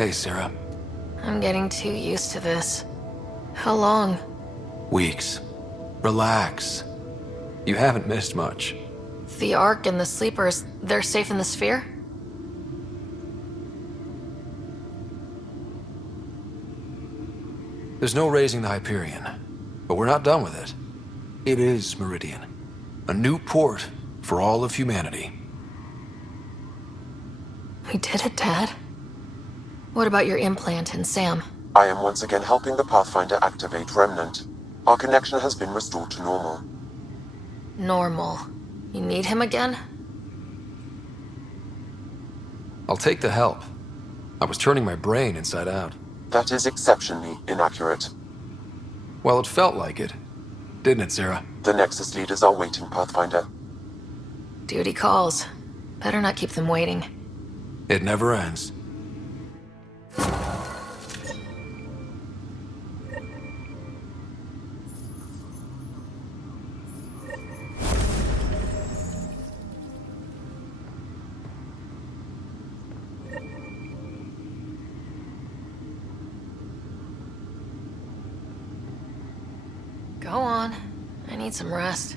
Hey, Sarah. I'm getting too used to this. How long? Weeks. Relax. You haven't missed much. The Ark and the Sleepers, they're safe in the sphere? There's no raising the Hyperion, but we're not done with it. It is Meridian. A new port for all of humanity. We did it, Dad. What about your implant and Sam? I am once again helping the Pathfinder activate Remnant. Our connection has been restored to normal. Normal. You need him again? I'll take the help. I was turning my brain inside out. That is exceptionally inaccurate. Well, it felt like it. Didn't it, Sarah? The Nexus leaders are waiting, Pathfinder. Duty calls. Better not keep them waiting. It never ends. Go on. I need some rest.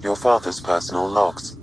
Your father's personal logs.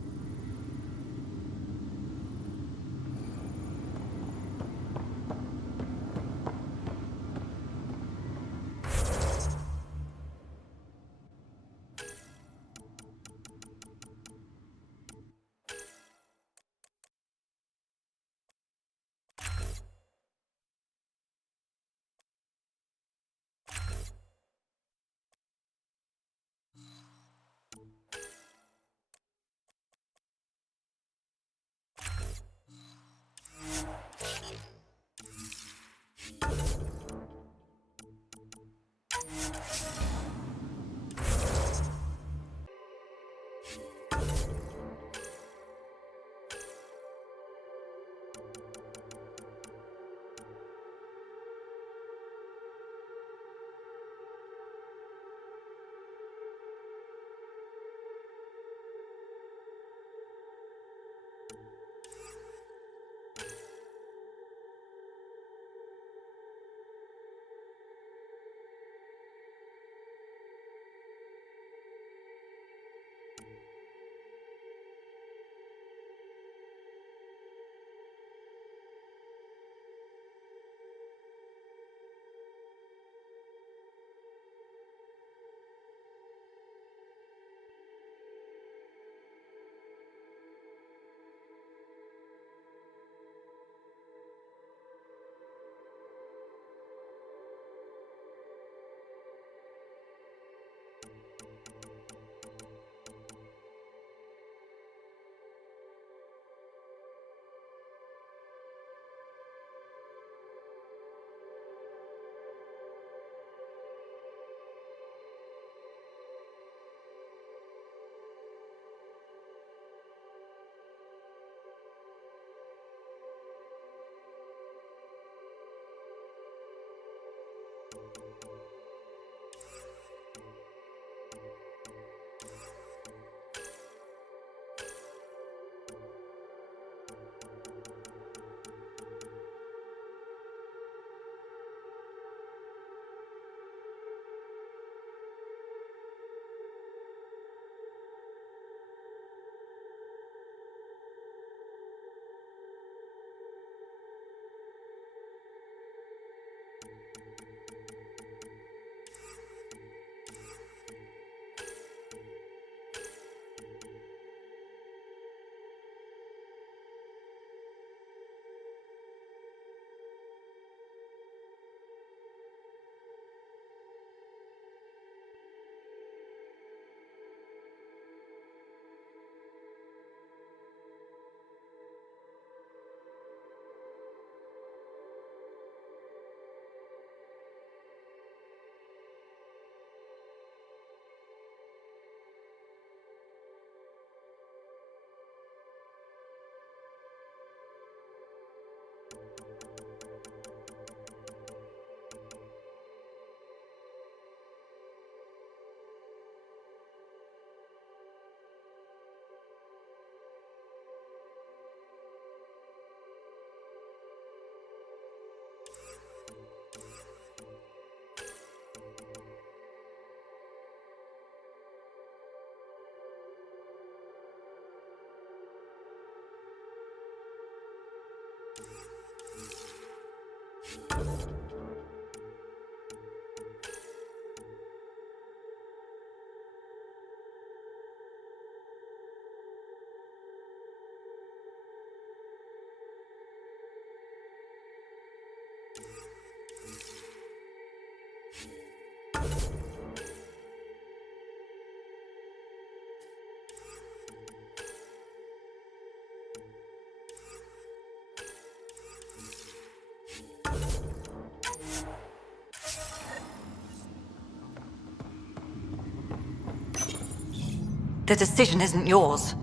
The decision isn't yours.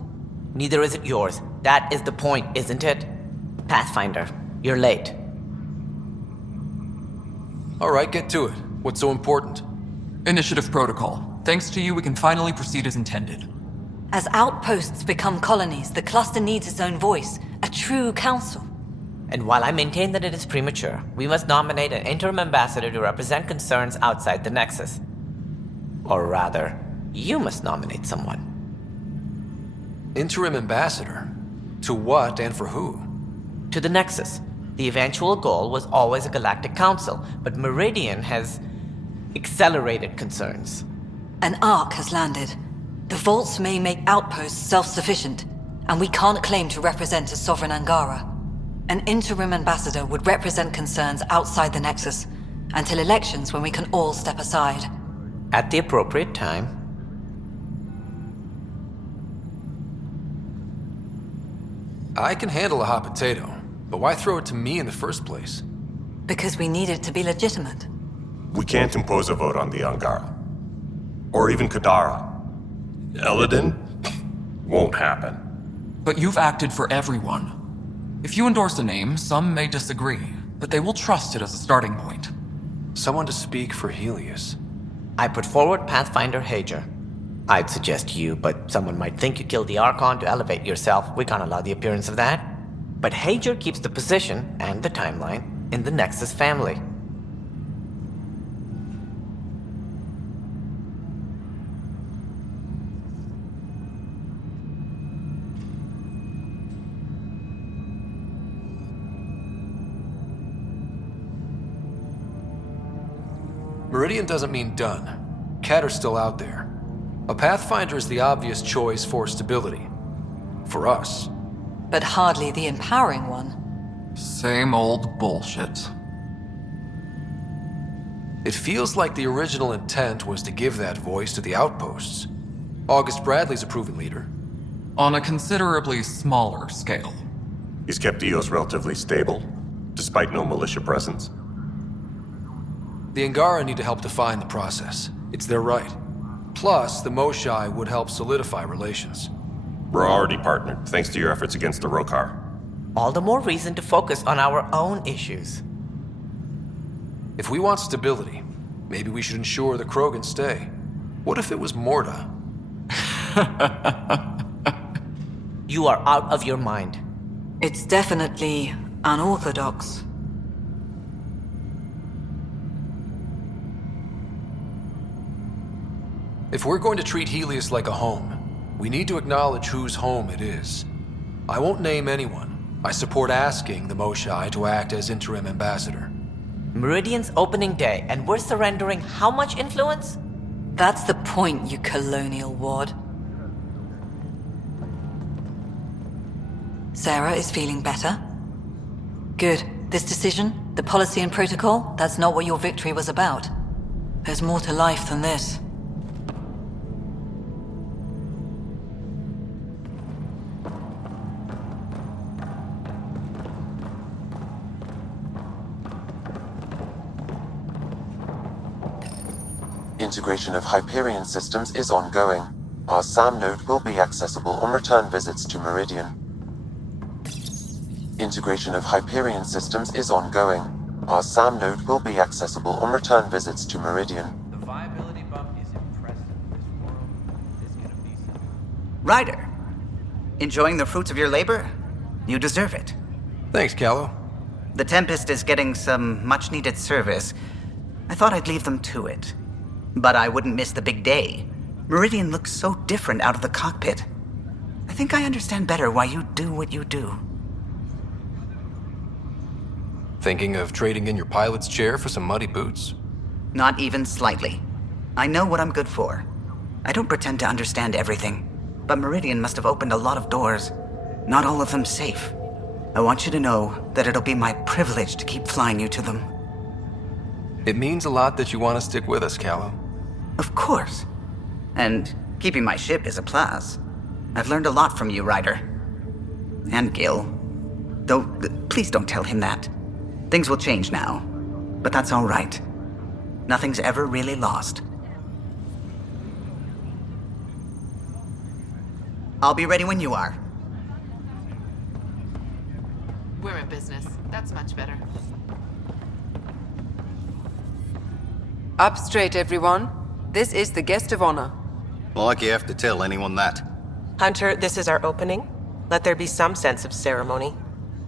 Neither is it yours. That is the point, isn't it? Pathfinder, you're late. All right, get to it. What's so important? Initiative protocol. Thanks to you, we can finally proceed as intended. As outposts become colonies, the cluster needs its own voice, a true council. And while I maintain that it is premature, we must nominate an interim ambassador to represent concerns outside the Nexus. Or rather, you must nominate someone. Interim ambassador? To what and for who? To the Nexus. The eventual goal was always a galactic council, but Meridian has accelerated concerns. An ark has landed. The vaults may make outposts self-sufficient, and we can't claim to represent a sovereign Angara. An interim ambassador would represent concerns outside the Nexus, until elections when we can all step aside. At the appropriate time. I can handle a hot potato, but why throw it to me in the first place? Because we need it to be legitimate. We can't impose a vote on the Angara. Or even Kadara. Eladin? Won't happen. But you've acted for everyone. If you endorse a name, some may disagree, but they will trust it as a starting point. Someone to speak for Helios. I put forward Pathfinder Hager. I'd suggest you, but someone might think you killed the Archon to elevate yourself. We can't allow the appearance of that. But Hager keeps the position and the timeline in the Nexus family. Meridian doesn't mean done. Cat are still out there. A Pathfinder is the obvious choice for stability. For us. But hardly the empowering one. Same old bullshit. It feels like the original intent was to give that voice to the outposts. August Bradley's a proven leader. On a considerably smaller scale. He's kept EOS relatively stable, despite no militia presence. The Angara need to help define the process. It's their right. Plus, the Moshai would help solidify relations. We're already partnered, thanks to your efforts against the Rokar. All the more reason to focus on our own issues. If we want stability, maybe we should ensure the Krogan stay. What if it was Morda? You are out of your mind. It's definitely unorthodox. If we're going to treat Helios like a home, we need to acknowledge whose home it is. I won't name anyone. I support asking the Moshai to act as interim ambassador. Meridian's opening day, and we're surrendering how much influence? That's the point, you colonial wad. Sarah is feeling better? Good. This decision, the policy and protocol, that's not what your victory was about. There's more to life than this. Integration of Hyperion systems is ongoing. Our SAM node will be accessible on return visits to Meridian. Integration of Hyperion systems is ongoing. Our SAM node will be accessible on return visits to Meridian. The viability bump is impressive. This world is gonna be something. Ryder, enjoying the fruits of your labor? You deserve it. Thanks, Callow. The Tempest is getting some much-needed service. I thought I'd leave them to it. But I wouldn't miss the big day. Meridian looks so different out of the cockpit. I think I understand better why you do what you do. Thinking of trading in your pilot's chair for some muddy boots? Not even slightly. I know what I'm good for. I don't pretend to understand everything, but Meridian must have opened a lot of doors. Not all of them safe. I want you to know that it'll be my privilege to keep flying you to them. It means a lot that you want to stick with us, Callow. Of course. And keeping my ship is a plus. I've learned a lot from you, Ryder. And Gil. Though, please don't tell him that. Things will change now. But that's all right. Nothing's ever really lost. I'll be ready when you are. We're in business. That's much better. Up straight, everyone. This is the guest of honor. Like you have to tell anyone that. Hunter, this is our opening. Let there be some sense of ceremony.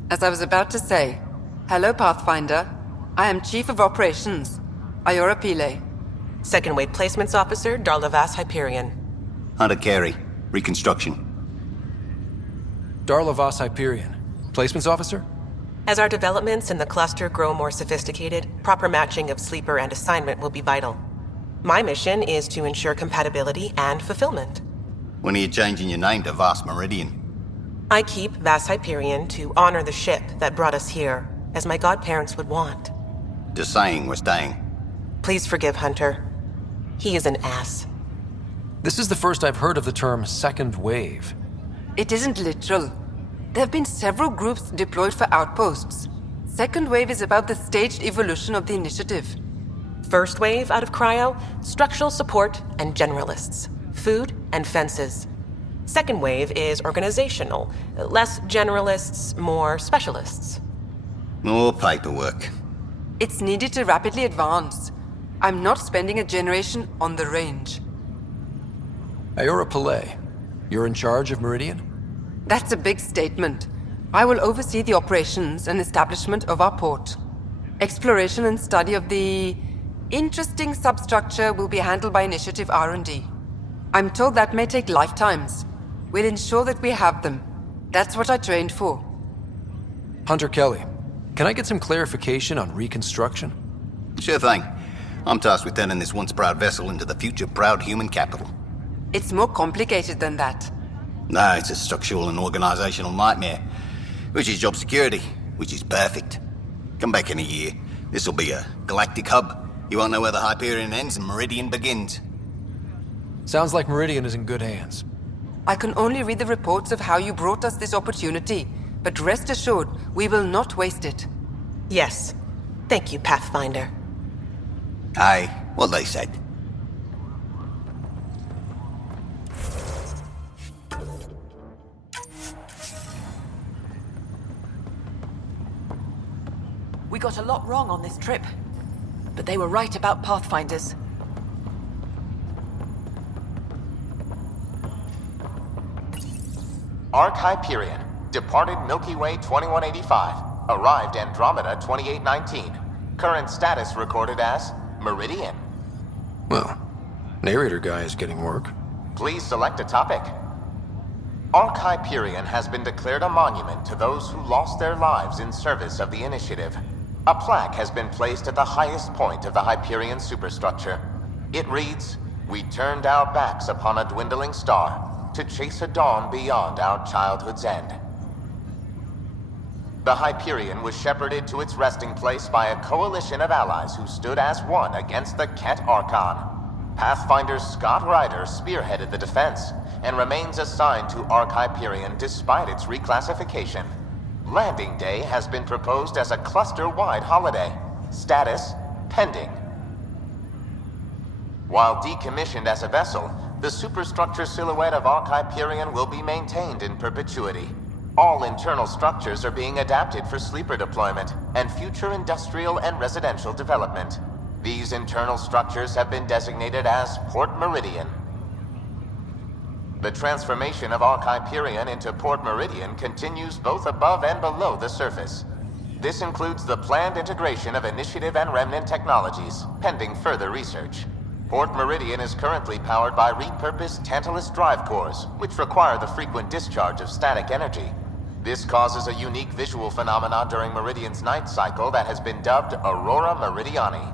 As I was about to say, hello, Pathfinder. I am Chief of Operations, Ayora Pile. Second Wave Placements Officer, Darlavas Hyperion. Hunter Carey, Reconstruction. Darla Voss Hyperion. Placements officer? As our developments in the cluster grow more sophisticated, proper matching of sleeper and assignment will be vital. My mission is to ensure compatibility and fulfillment. When are you changing your name to Vast Meridian? I keep Vas Hyperion to honor the ship that brought us here, as my godparents would want. Just saying we're staying. Please forgive Hunter. He is an ass. This is the first I've heard of the term second wave. It isn't literal. There have been several groups deployed for outposts. Second wave is about the staged evolution of the initiative. First wave out of cryo, structural support and generalists. Food and fences. Second wave is organizational. Less generalists, more specialists. More paperwork. It's needed to rapidly advance. I'm not spending a generation on the range. Ayora Pillay, you're in charge of Meridian? That's a big statement. I will oversee the operations and establishment of our port. Exploration and study of the interesting substructure will be handled by Initiative R&D. I'm told that may take lifetimes. We'll ensure that we have them. That's what I trained for. Hunter Kelly, can I get some clarification on reconstruction? Sure thing. I'm tasked with turning this once proud vessel into the future proud human capital. It's more complicated than that. No, it's a structural and organizational nightmare. Which is job security, which is perfect. Come back in a year. This'll be a galactic hub. You won't know where the Hyperion ends and Meridian begins. Sounds like Meridian is in good hands. I can only read the reports of how you brought us this opportunity, but rest assured, we will not waste it. Yes. Thank you, Pathfinder. Aye, what they said. We got a lot wrong on this trip, but they were right about Pathfinders. Arc Hyperion, departed Milky Way 2185, arrived Andromeda 2819. Current status recorded as Meridian. Well, narrator guy is getting work. Please select a topic. Arc Hyperion has been declared a monument to those who lost their lives in service of the Initiative. A plaque has been placed at the highest point of the Hyperion superstructure. It reads, "We turned our backs upon a dwindling star to chase a dawn beyond our childhood's end." The Hyperion was shepherded to its resting place by a coalition of allies who stood as one against the Ket Archon. Pathfinder Scott Ryder spearheaded the defense and remains assigned to Arc Hyperion despite its reclassification. Landing Day has been proposed as a cluster-wide holiday. Status, pending. While decommissioned as a vessel, the superstructure silhouette of Arc Hyperion will be maintained in perpetuity. All internal structures are being adapted for sleeper deployment and future industrial and residential development. These internal structures have been designated as Port Meridian. The transformation of Arc Hyperion into Port Meridian continues both above and below the surface. This includes the planned integration of Initiative and Remnant technologies, pending further research. Port Meridian is currently powered by repurposed Tantalus drive cores, which require the frequent discharge of static energy. This causes a unique visual phenomenon during Meridian's night cycle that has been dubbed Aurora Meridiani.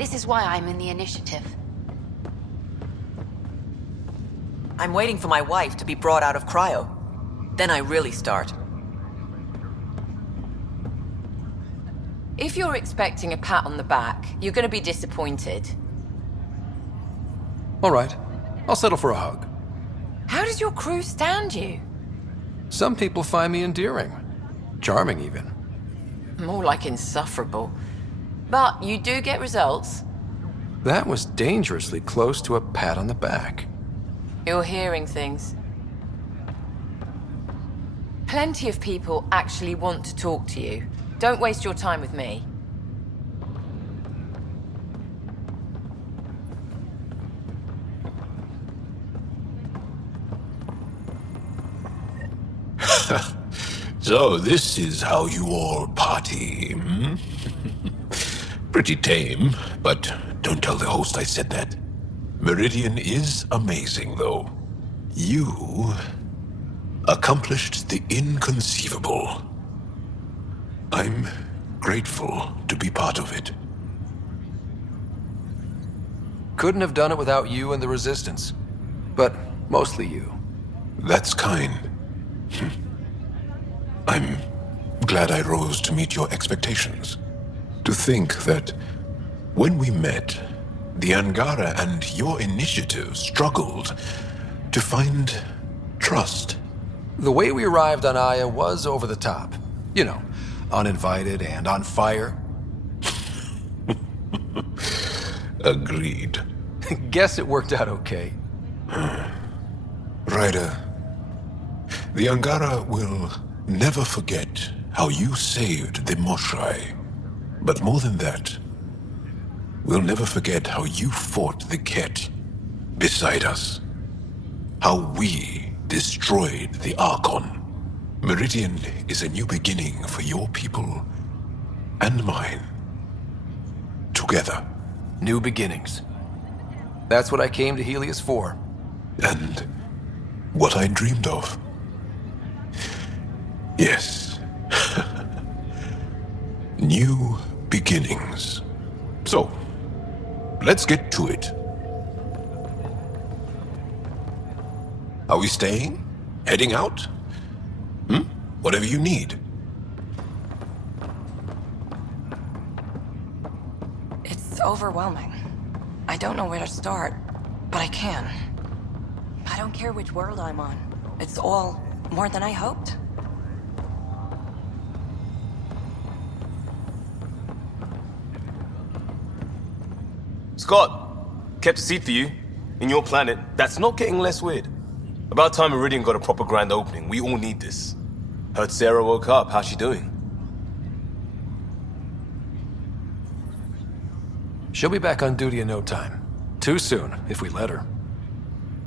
This is why I'm in the initiative. I'm waiting for my wife to be brought out of cryo. Then I really start. If you're expecting a pat on the back, you're gonna be disappointed. All right, I'll settle for a hug. How does your crew stand you? Some people find me endearing. Charming, even. More like insufferable. But you do get results. That was dangerously close to a pat on the back. You're hearing things. Plenty of people actually want to talk to you. Don't waste your time with me. So this is how you all party, hmm? Pretty tame, but don't tell the host I said that. Meridian is amazing, though. You accomplished the inconceivable. I'm grateful to be part of it. Couldn't have done it without you and the Resistance. But mostly you. That's kind. I'm glad I rose to meet your expectations. To think that when we met, the Angara and your initiative struggled to find trust. The way we arrived on Aya was over the top. You know, uninvited and on fire. Agreed. Guess it worked out okay. Ryder, the Angara will never forget how you saved the Moshai. But more than that, we'll never forget how you fought the Ket beside us. How we destroyed the Archon. Meridian is a new beginning for your people and mine. Together. New beginnings. That's what I came to Helios for. And what I dreamed of. Yes. New beginnings. So, let's get to it. Are we staying? Heading out? Whatever you need. It's overwhelming. I don't know where to start, but I can. I don't care which world I'm on. It's all more than I hoped. Scott, kept a seat for you. In your planet, that's not getting less weird. About time Meridian got a proper grand opening. We all need this. Heard Sarah woke up. How's she doing? She'll be back on duty in no time. Too soon, if we let her.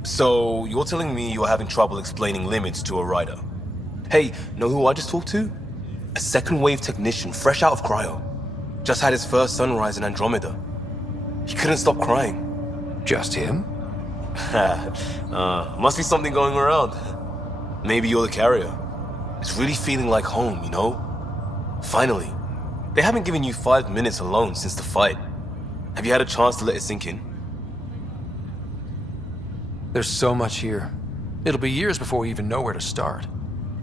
So, you're telling me you're having trouble explaining limits to a rider? Hey, know who I just talked to? A second-wave technician, fresh out of cryo. Just had his first sunrise in Andromeda. He couldn't stop crying. Just him? Must be something going around. Maybe you're the carrier. It's really feeling like home, you know? Finally. They haven't given you 5 minutes alone since the fight. Have you had a chance to let it sink in? There's so much here. It'll be years before we even know where to start.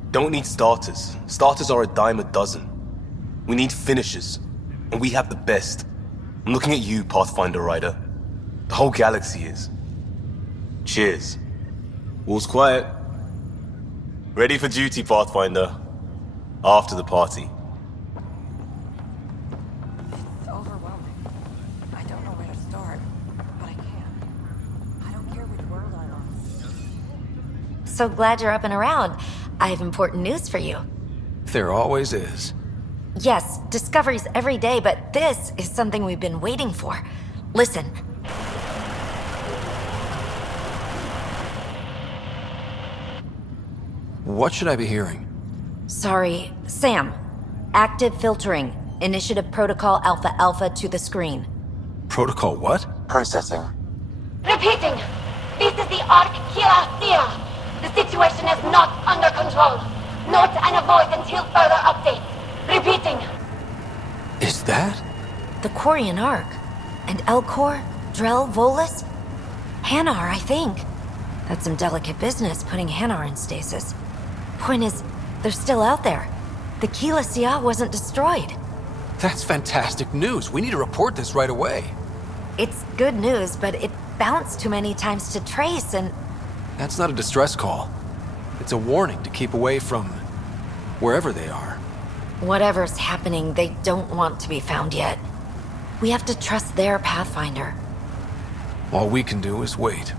Don't need starters. Starters are a dime a dozen. We need finishers. And we have the best. I'm looking at you, Pathfinder Rider. The whole galaxy is. Cheers. All's quiet. Ready for duty, Pathfinder. After the party. It's overwhelming. I don't know where to start, but I can. I don't care which world I'm on. So glad you're up and around. I have important news for you. There always is. Yes, discoveries every day, but this is something we've been waiting for. Listen. What should I be hearing? Sorry, Sam. Active filtering. Initiative Protocol Alpha Alpha to the screen. Protocol what? Processing. Repeating. This is the Arc Kira. The situation is not under control. Note and avoid until further updates. Repeating. Is that? The Quarian Arc. And Elcor? Drell? Volus? Hanar, I think. That's some delicate business, putting Hanar in stasis. Point is, they're still out there. The Keela Sia wasn't destroyed. That's fantastic news. We need to report this right away. It's good news, but it bounced too many times to trace and... That's not a distress call. It's a warning to keep away from wherever they are. Whatever's happening, they don't want to be found yet. We have to trust their Pathfinder. All we can do is wait.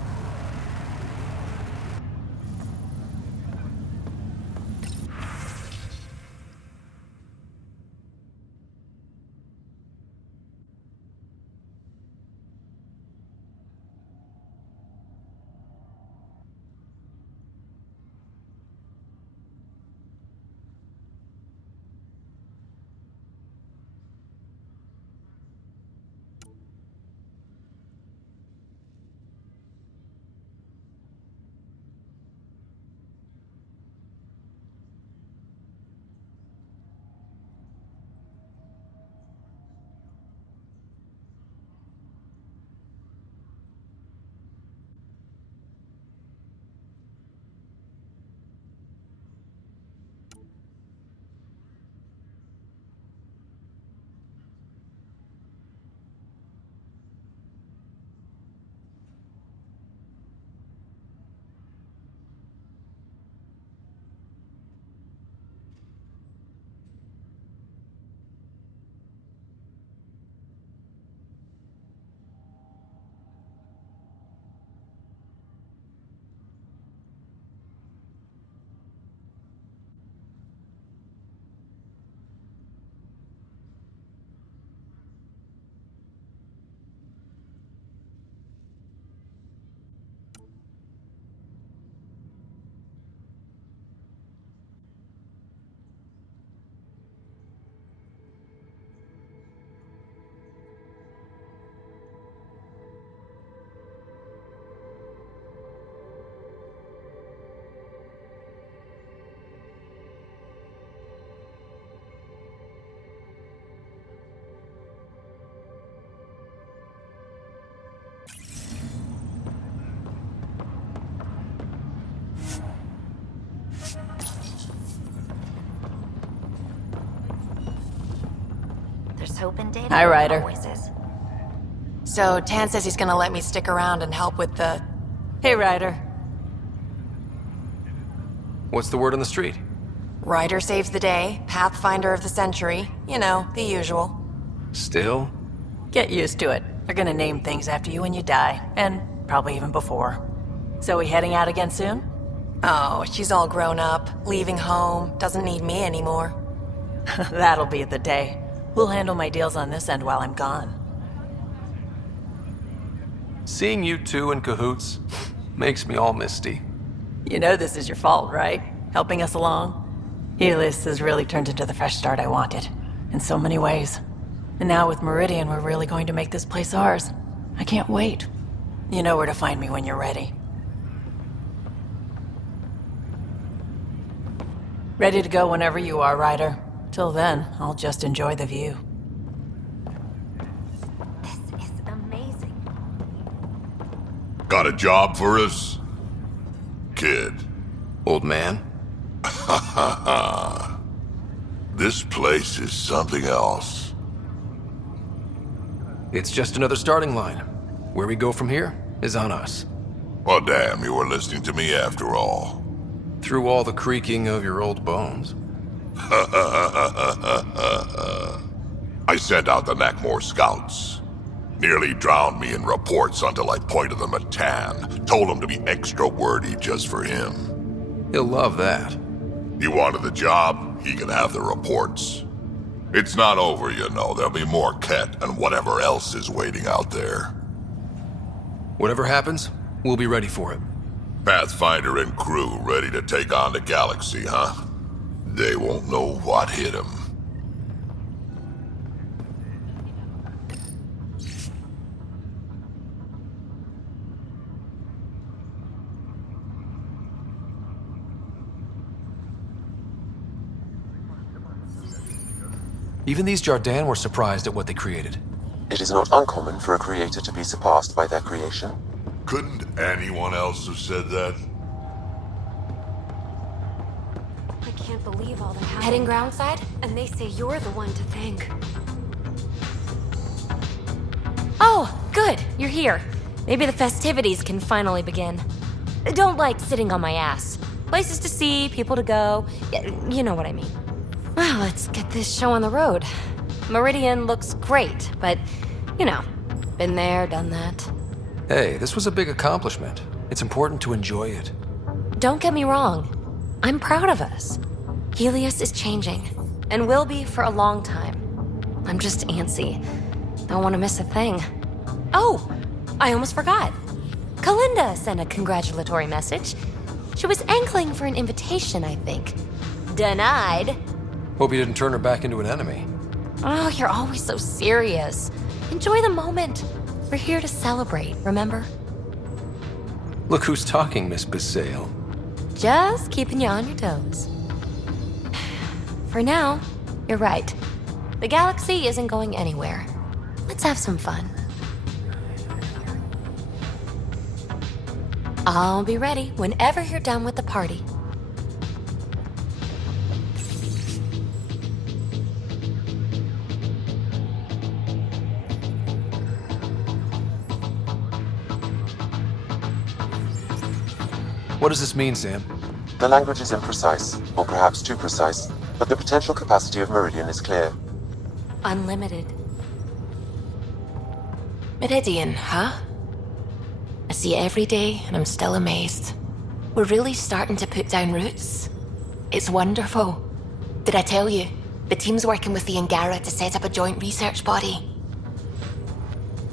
There's hope in data. Hi, Ryder. Always is. So, Tan says he's gonna let me stick around and help with the... Hey, Ryder. What's the word on the street? Ryder saves the day, Pathfinder of the century. You know, the usual. Still? Get used to it. They're gonna name things after you when you die, and probably even before. So we heading out again soon? Oh, she's all grown up, leaving home, doesn't need me anymore. That'll be the day. We'll handle my deals on this end while I'm gone. Seeing you two in cahoots makes me all misty. You know this is your fault, right? Helping us along? Helios has really turned into the fresh start I wanted, in so many ways. And now with Meridian, we're really going to make this place ours. I can't wait. You know where to find me when you're ready. Ready to go whenever you are, Ryder. Till then, I'll just enjoy the view. This is amazing. Got a job for us? Kid. Old man? This place is something else. It's just another starting line. Where we go from here is on us. Well, damn, you were listening to me after all. Through all the creaking of your old bones. I sent out the Nakmor scouts. Nearly drowned me in reports until I pointed them at Tan. Told him to be extra wordy just for him. He'll love that. He wanted the job, he can have the reports. It's not over, you know. There'll be more Ket and whatever else is waiting out there. Whatever happens, we'll be ready for it. Pathfinder and crew ready to take on the galaxy, huh? They won't know what hit them. Even these Jardin were surprised at what they created. It is not uncommon for a creator to be surpassed by their creation. Couldn't anyone else have said that? I can't believe all that happened. Heading groundside? And they say you're the one to thank. Oh, good. You're here. Maybe the festivities can finally begin. Don't like sitting on my ass. Places to see, people to go. You know what I mean. Well, let's get this show on the road. Meridian looks great, but, you know, been there, done that. Hey, this was a big accomplishment. It's important to enjoy it. Don't get me wrong. I'm proud of us. Helios is changing, and will be for a long time. I'm just antsy. Don't want to miss a thing. Oh, I almost forgot. Kalinda sent a congratulatory message. She was angling for an invitation, I think. Denied. Hope you didn't turn her back into an enemy. Oh, you're always so serious. Enjoy the moment. We're here to celebrate, remember? Look who's talking, Miss Basale. Just keeping you on your toes. For now, you're right. The galaxy isn't going anywhere. Let's have some fun. I'll be ready whenever you're done with the party. What does this mean, Sam? The language is imprecise, or perhaps too precise, but the potential capacity of Meridian is clear. Unlimited. Meridian, huh? I see it every day, and I'm still amazed. We're really starting to put down roots. It's wonderful. Did I tell you? The team's working with the Angara to set up a joint research body.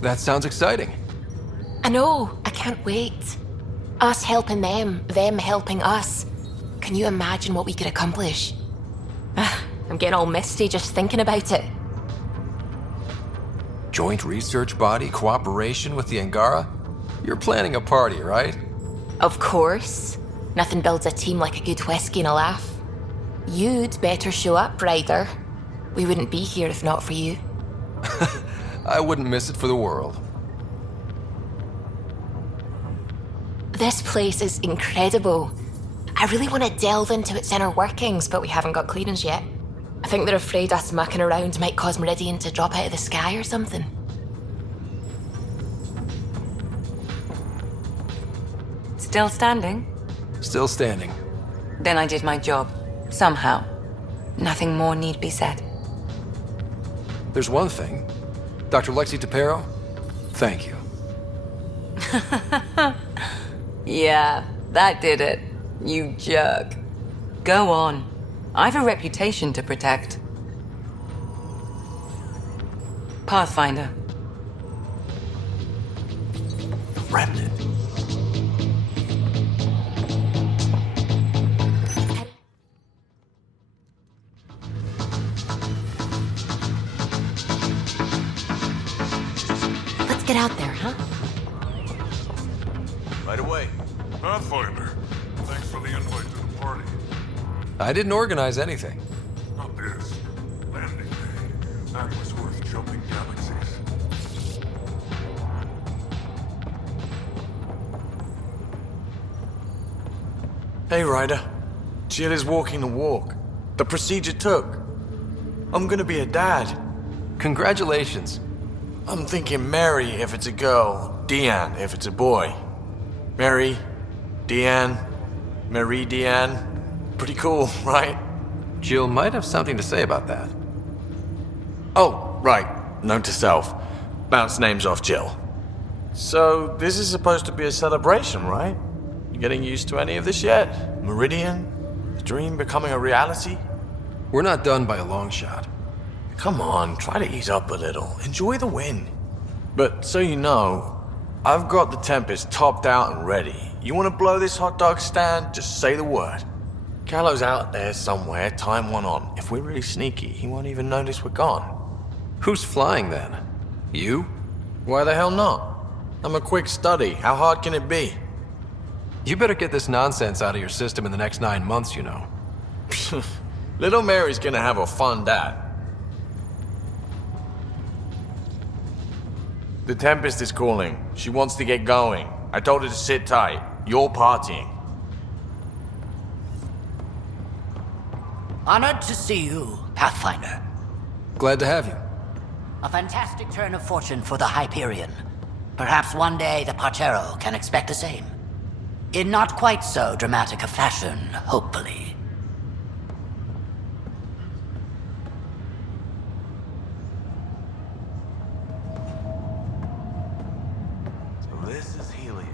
That sounds exciting. I know, I can't wait. Us helping them helping us. Can you imagine what we could accomplish? I'm getting all misty just thinking about it. Joint research body, cooperation with the Angara? You're planning a party, right? Of course. Nothing builds a team like a good whiskey and a laugh. You'd better show up, Ryder. We wouldn't be here if not for you. I wouldn't miss it for the world. This place is incredible. I really want to delve into its inner workings, but we haven't got clearance yet. I think they're afraid us mucking around might cause Meridian to drop out of the sky or something. Still standing? Still standing. Then I did my job. Somehow. Nothing more need be said. There's one thing. Dr. Lexi Tapero, thank you. Yeah, that did it. You jerk. Go on. I've a reputation to protect. Pathfinder. Remnant. Let's get out there, huh? Right away. Pathfinder, thanks for the invite to the party. I didn't organize anything. Not this. Landing day. That was worth jumping galaxies. Hey, Ryder. Jill is walking the walk. The procedure took. I'm gonna be a dad. Congratulations. I'm thinking Mary if it's a girl, Deanne if it's a boy. Mary, Deanne, Marie Deanne. Pretty cool, right? Jill might have something to say about that. Oh, right. Note to self. Bounce names off Jill. So, this is supposed to be a celebration, right? You getting used to any of this yet? Meridian? The dream becoming a reality? We're not done by a long shot. Come on, try to ease up a little. Enjoy the win. But so you know, I've got the Tempest topped out and ready. You want to blow this hot dog stand? Just say the word. Callow's out there somewhere, time one on. If we're really sneaky, he won't even notice we're gone. Who's flying then? You? Why the hell not? I'm a quick study. How hard can it be? You better get this nonsense out of your system in the next 9 months, you know. Little Mary's gonna have a fun dad. The Tempest is calling. She wants to get going. I told her to sit tight. You're partying. Honored to see you, Pathfinder. Glad to have you. A fantastic turn of fortune for the Hyperion. Perhaps one day the Partero can expect the same. In not quite so dramatic a fashion, hopefully. So this is Helios.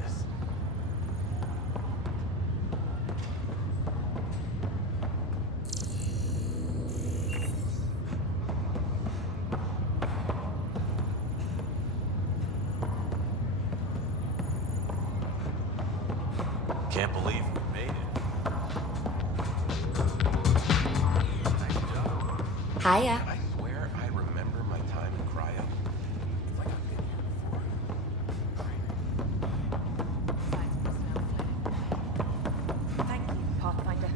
Can't believe we made it. Hiya. I swear I remember my time in cryo. It's like I've been here before. Thank you, Pathfinder.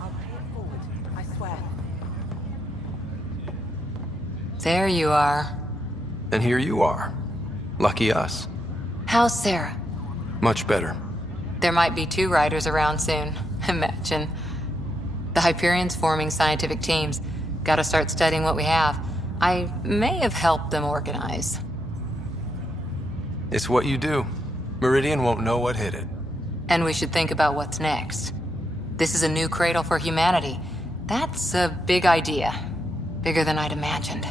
I'll pay it forward, I swear. There you are. And here you are. Lucky us. How's Sarah? Much better. There might be 2 riders around soon. Imagine. The Hyperion's forming scientific teams. Gotta start studying what we have. I may have helped them organize. It's what you do. Meridian won't know what hit it. And we should think about what's next. This is a new cradle for humanity. That's a big idea. Bigger than I'd imagined.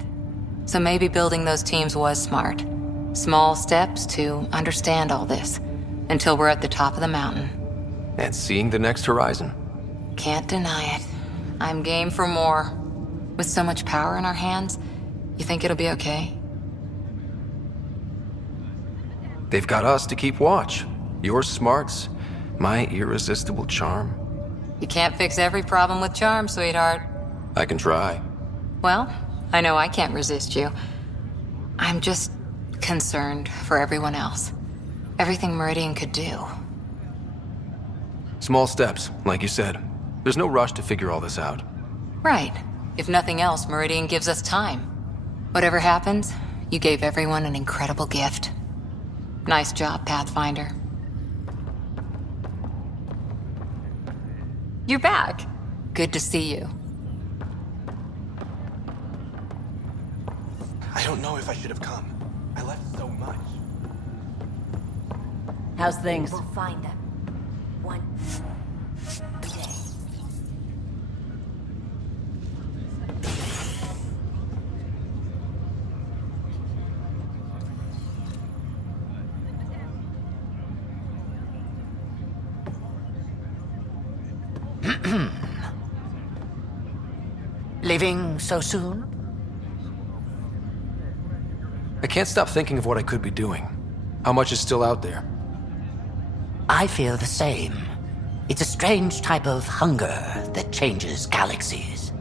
So maybe building those teams was smart. Small steps to understand all this, until we're at the top of the mountain. And seeing the next horizon. Can't deny it. I'm game for more. With so much power in our hands, you think it'll be okay? They've got us to keep watch. Your smarts, my irresistible charm. You can't fix every problem with charm, sweetheart. I can try. Well, I know I can't resist you. I'm just concerned for everyone else. Everything Meridian could do. Small steps, like you said. There's no rush to figure all this out. Right. If nothing else, Meridian gives us time. Whatever happens, you gave everyone an incredible gift. Nice job, Pathfinder. You're back. Good to see you. I don't know if I should have come. I left so much. How's things? We'll find them. One day. Leaving so soon? I can't stop thinking of what I could be doing. How much is still out there? I feel the same. It's a strange type of hunger that changes galaxies.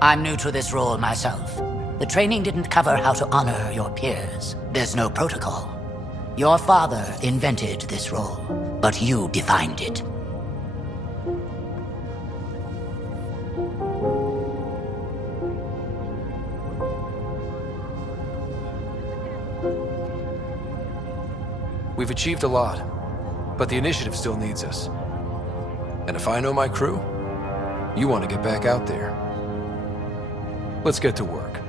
I'm new to this role myself. The training didn't cover how to honor your peers. There's no protocol. Your father invented this role, but you defined it. We've achieved a lot, but the initiative still needs us. And if I know my crew, you want to get back out there. Let's get to work.